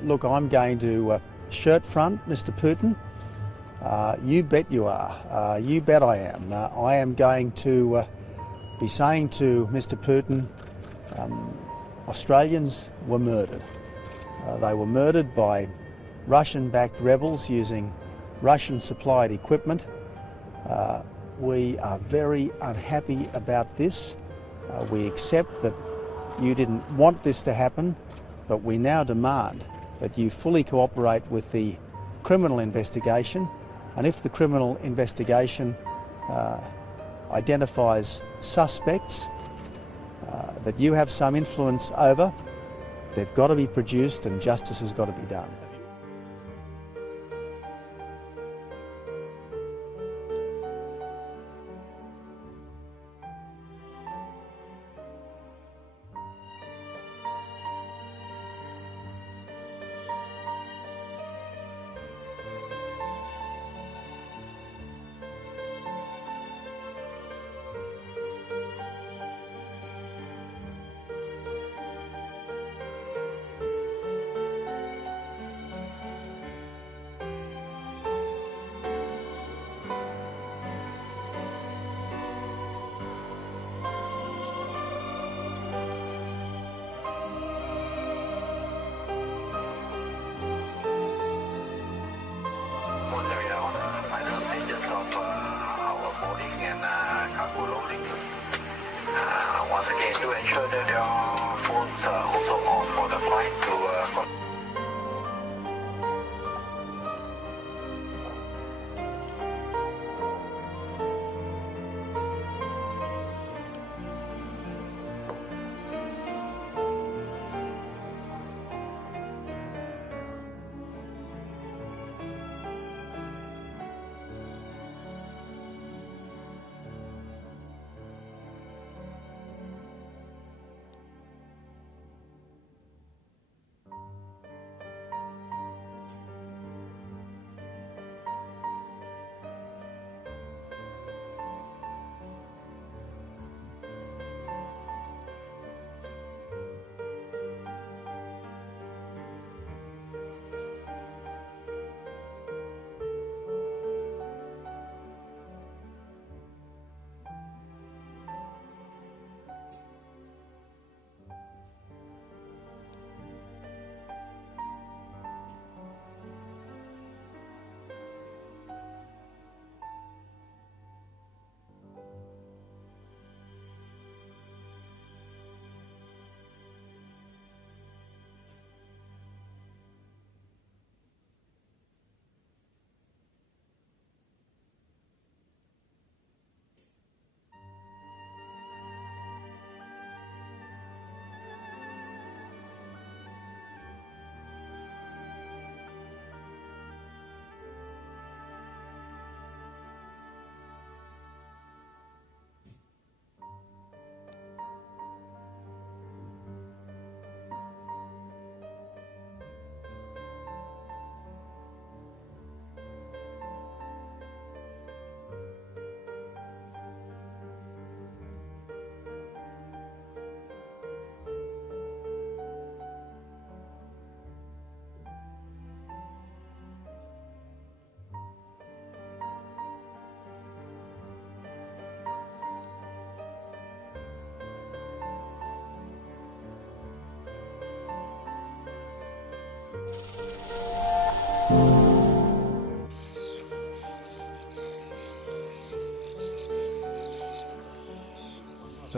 Look, I'm going to shirt front Mr. Putin. You bet you are. You bet I am. I am going to be saying to Mr. Putin, Australians were murdered. They were murdered by Russian-backed rebels using Russian-supplied equipment. We are very unhappy about this. We accept that you didn't want this to happen, but we now demand that you fully cooperate with the criminal investigation, and if the criminal investigation identifies suspects that you have some influence over, they've got to be produced and justice has got to be done. Once again, to ensure that your phones are also on for the flight to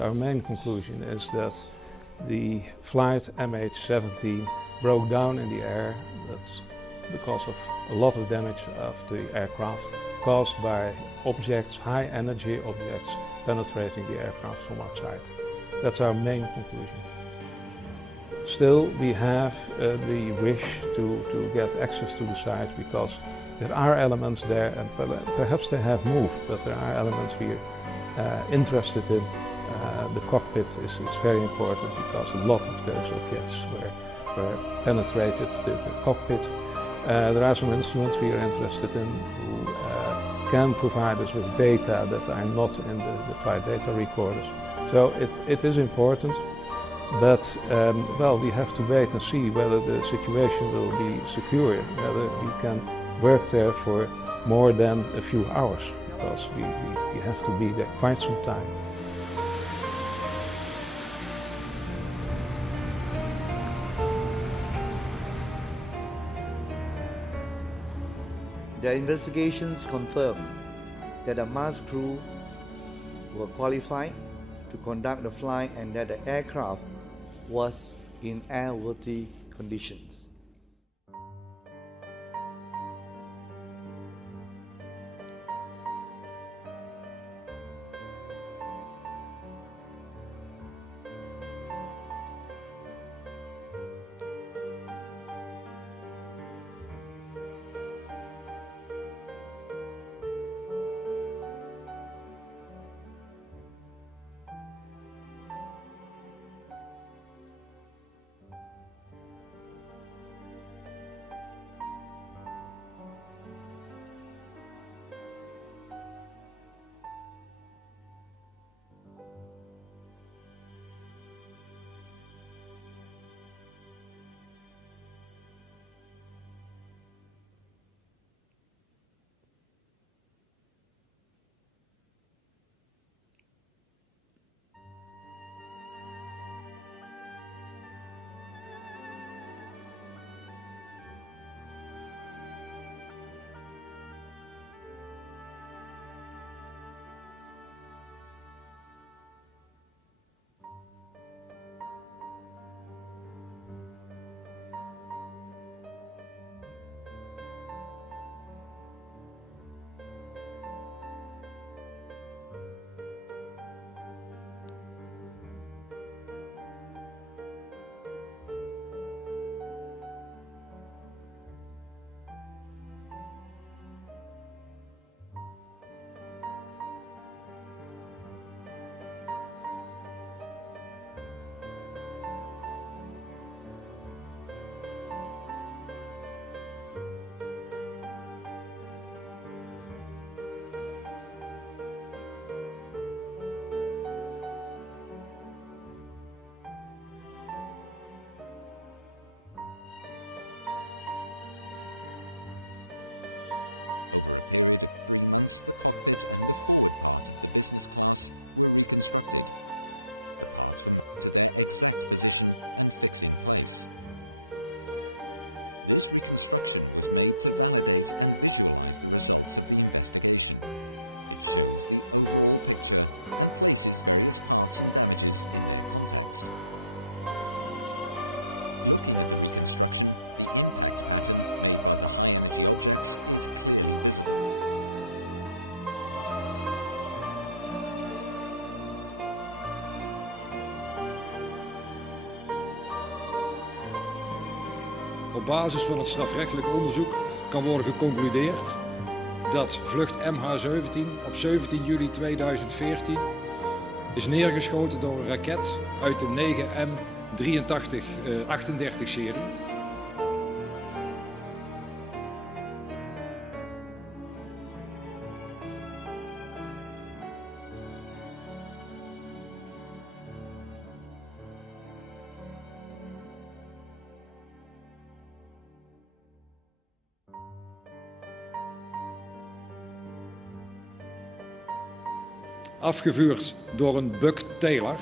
Our main conclusion is that the Flight MH17 broke down in the air. That's because of a lot of damage of the aircraft caused by objects, high energy objects, penetrating the aircraft from outside. That's our main conclusion. Still, we have the wish to get access to the site because there are elements there, and perhaps they have moved, but there are elements we are interested in. The cockpit is very important because a lot of those objects were penetrated the cockpit. There are some instruments we are interested in who can provide us with data that are not in the flight data recorders. So it is important. But well, we have to wait and see whether the situation will be secure, whether we can work there for more than a few hours, because we have to be there quite some time. The investigations confirmed that the MAS crew were qualified to conduct the flight and that the aircraft was in airworthy conditions. Op basis van het strafrechtelijk onderzoek kan worden geconcludeerd dat vlucht MH17 op 17 juli 2014 is neergeschoten door een raket uit de 9M38-38-serie. Afgevuurd door een Buck-Taylor.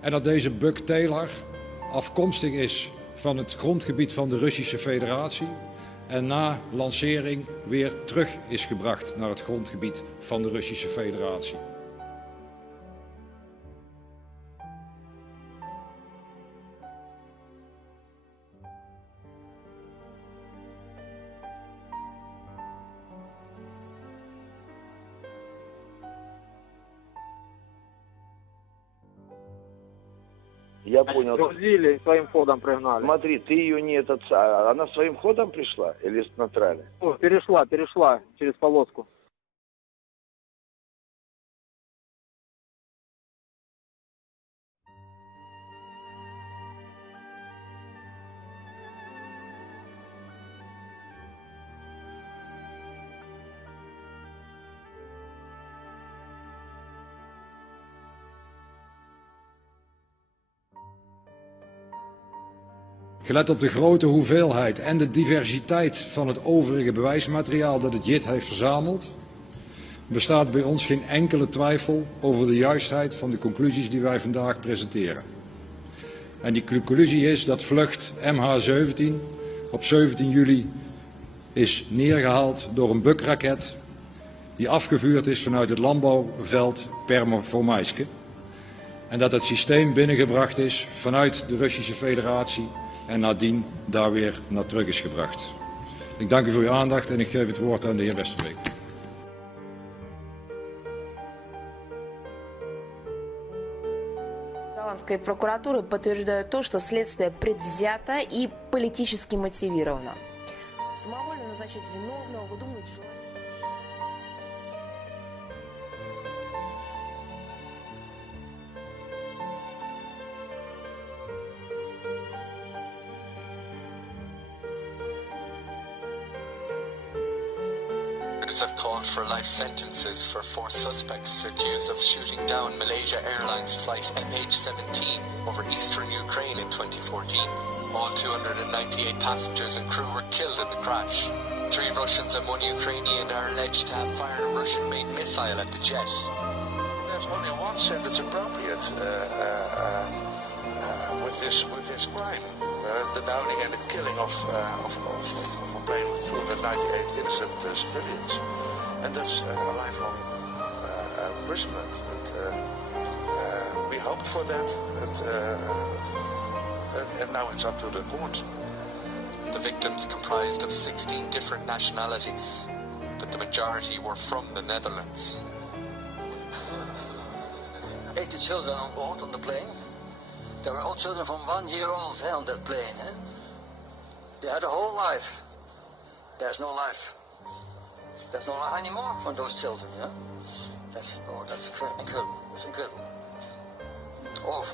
En dat deze Buck-Taylor afkomstig is van het grondgebied van de Russische Federatie en na lancering weer terug is gebracht naar het grondgebied van de Russische Federatie. Я понял. Грузили, своим ходом пригнали. Смотри, ты ее не этот, она своим ходом пришла или с нейтрали? Перешла через полоску. Gelet op de grote hoeveelheid en de diversiteit van het overige bewijsmateriaal dat het JIT heeft verzameld, bestaat bij ons geen enkele twijfel over de juistheid van de conclusies die wij vandaag presenteren. En die conclusie is dat vlucht MH17 op 17 juli is neergehaald door een bukraket die afgevuurd is vanuit het landbouwveld Permo-Formaiske. En dat het systeem binnengebracht is vanuit de Russische Federatie en nadien daar weer naar terug is gebracht. Ik dank u voor uw aandacht en ik geef het woord aan de heer Westerbeek. Голландской прокуратуры подтверждают то, что следствие предвзято и политически мотивировано. Самовольно назначить виновного, выдумывать желание. Have called for life sentences for 4 suspects accused of shooting down Malaysia Airlines Flight MH17 over eastern Ukraine in 2014. All 298 passengers and crew were killed in the crash. 3 Russians and 1 Ukrainian are alleged to have fired a Russian-made missile at the jet. There's only one sentence appropriate with this crime. The downing and the killing of a plane with 298 innocent civilians. And that's a lifelong imprisonment. And we hoped for that, and now it's up to the court. The victims comprised of 16 different nationalities, but the majority were from the Netherlands. 80 children on board on the plane. There were all children from 1 year old on that plane. They had a whole life. There's no life. There's no life anymore for those children. That's incredible. It's incredible. Oh.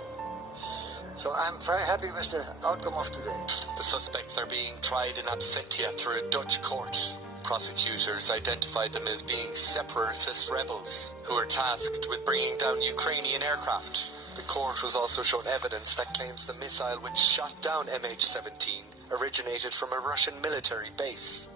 So I'm very happy with the outcome of today. The suspects are being tried in absentia through a Dutch court. Prosecutors identified them as being separatist rebels who were tasked with bringing down Ukrainian aircraft. The court was also shown evidence that claims the missile which shot down MH17 originated from a Russian military base.